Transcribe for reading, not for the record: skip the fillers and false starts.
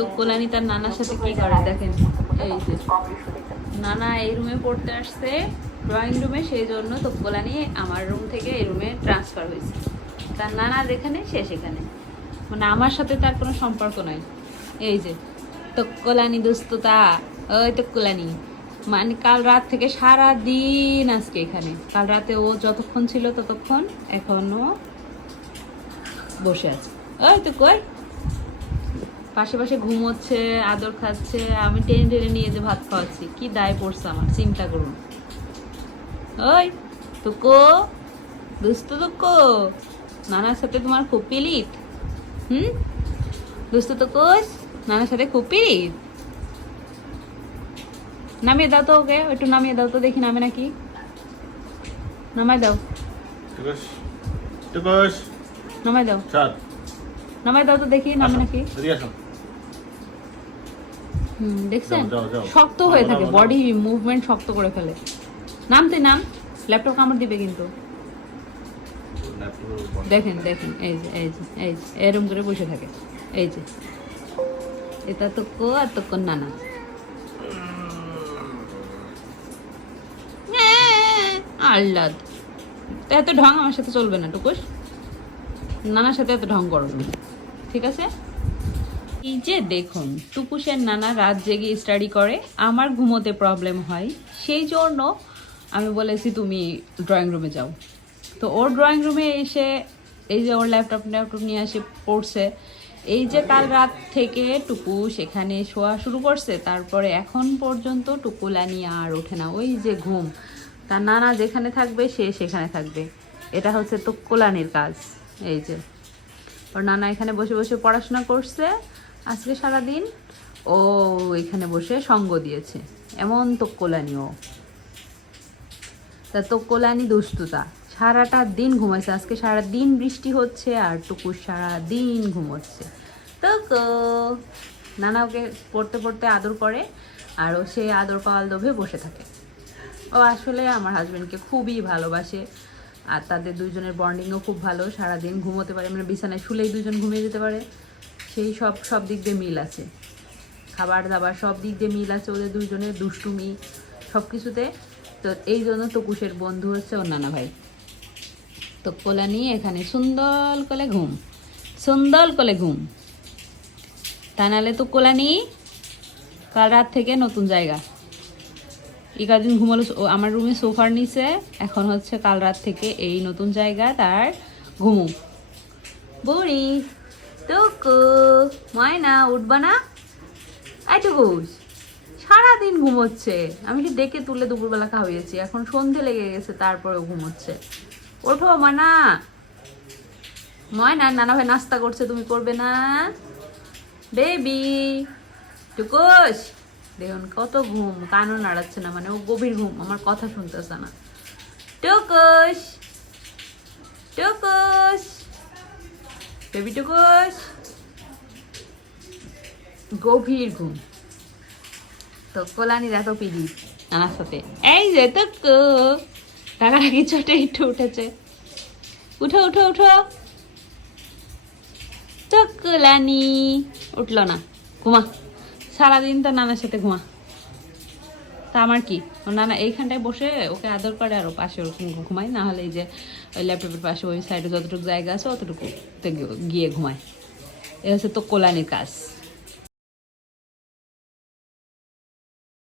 তো কোলানি তার নানার সাথে কি করে দেখেন, এই যে নানা এই রুমে পড়তে আসছে ড্রয়িং রুমে, সেই জন্য তো কোলানি আমার রুম থেকে এই রুমে ট্রান্সফার হয়েছে। তার নানা যেখানে সে সেখানে, মানে আমার সাথে তার কোনো সম্পর্ক নাই। এই যে তো কোলানি দুস্ততা, ওই তো কোলানি মানে কাল রাত থেকে সারা দিন আজকে এখানে। কাল রাতে ও যতক্ষণ ছিল ততক্ষণ, এখনো বসে আছে। ওই তো কই পাশে পাশে ঘুমোচ্ছে, আদর খাচ্ছে, আমি টেনে টেনে নিয়ে যে ভাত খাওয়াচ্ছি, কি দায় পড়ছে আমার চিন্তা করুন। ওই তুকো দুস্থ তুকো, নানার সাথে তোমার খুব পিলিত। দুস্থ তো কোষ, নানার সাথে খুব পিলিত। নামিয়ে দাও তো ওকে, একটু নামিয়ে দাও তো দেখি নামে নাকি। নামাই দাও, নামাই দাও, নামাই দাও তো দেখি নামে নাকি। দেখছেন শক্ত হয়ে থাকে, বডি মুভমেন্ট শক্ত করে ফেলে। নামতে নাম, ল্যাপটপ কামড় দিবে কিন্তু। দেখেন দেখেন, এই যে এই যে এই যে এরম করে বসে থাকে। এই যে এটা তো কো আর তো কোন নানা। আহ্লাদ, এত ঢং আমার সাথে চলবে না টুকুস, নানার সাথে এত ঢং করো না, ঠিক আছে? এই যে দেখুন টুকুসের নানা রাত জেগে স্টাডি করে, আমার ঘুমোতে প্রবলেম হয়, সেই জন্য আমি বলেছি তুমি ড্রয়িং রুমে যাও। তো ওর ড্রয়িং রুমে এসে এই যে ওর ল্যাপটপ নিয়ে এসে পড়ছে। এই যে কাল রাত থেকে টুকু সেখানে শোয়া শুরু করছে, তারপরে এখন পর্যন্ত টুকুলানি আর ওঠে না। ওই যে ঘুম, তার নানা যেখানে থাকবে সে সেখানে থাকবে, এটা হচ্ছে তো কোলানির কাজ। এই যে ওর নানা এখানে বসে বসে পড়াশোনা করছে আজকে সারাদিন, ও এখানে বসে সঙ্গ দিয়েছে। এমন তো কোলানি ও, তা তো কোলানি দুষ্টুতা, সারাটা দিন ঘুমাইছে আজকে, সারা দিন বৃষ্টি হচ্ছে আর টুকু সারা দিন ঘুমোচ্ছে। তো নানা ওকে পড়তে পড়তে আদর করে, আর ও সে আদর পাওয়াল লোভে বসে থাকে। ও আসলে আমার হাজব্যান্ডকে খুবই ভালোবাসে, আর তাদের দুইজনের বন্ডিংও খুব ভালো। সারাদিন ঘুমোতে পারে, মানে বিছানায় শুলেই দুজন ঘুমিয়ে যেতে পারে, সেই সব দিক দিয়ে মিল আছে। খাবার দাবার সব দিক দিয়ে মিল আছে ওদের দুইজনের, দুষ্টুমি সব কিছুতে। তো এই জন্য তকুশের বন্ধু হচ্ছে ওর নানা ভাই। তো কোলানি এখানে সুন্দর করে ঘুম, সুন্দর করে ঘুম। তা নাহলে তো কোলানি কাল রাত থেকে নতুন জায়গা, এই কদিন ঘুমালো আমার রুমে সোফার নিচে, এখন হচ্ছে কাল রাত থেকে এই নতুন জায়গা তার ঘুমু। বুড়ি টুকু ময়না উঠবা না, এটুকুস সারাদিন ঘুমোচ্ছে। আমি কি ডেকে তুলে দুপুরবেলা খাওয়িয়েছি, এখন সন্ধে লেগে গেছে তারপরেও ঘুমোচ্ছে। ওঠো ময়না, ময়না নানা ভাই নাস্তা করছে, তুমি করবে না বেবি? টুকুস দেখুন কত ঘুম, কানও নাড়াচ্ছে না, মানে ও গভীর ঘুম, আমার কথা শুনতেছে না। টুকুস টুকুস বেবি টুকুস, গভীর ঘুম। তো কোলানির এত পিড়ি নানার সাথে। এই যে তো রাগারাগি চটে একটু উঠেছে, উঠো উঠো উঠো। তো কোলানি উঠলো না, ঘুমা, সারাদিন তো নানার সাথে ঘুমা। তা আমার কি, ও নানা এইখানটায় বসে ওকে আদর করে আর ও পাশে ওরকম ঘুমায়, না হলে এই যে ওই ল্যাপটপের পাশে ওই সাইডে যতটুকু জায়গা আছে অতটুকু গিয়ে ঘুমায়। এ হচ্ছে তো কোলানির কাজ।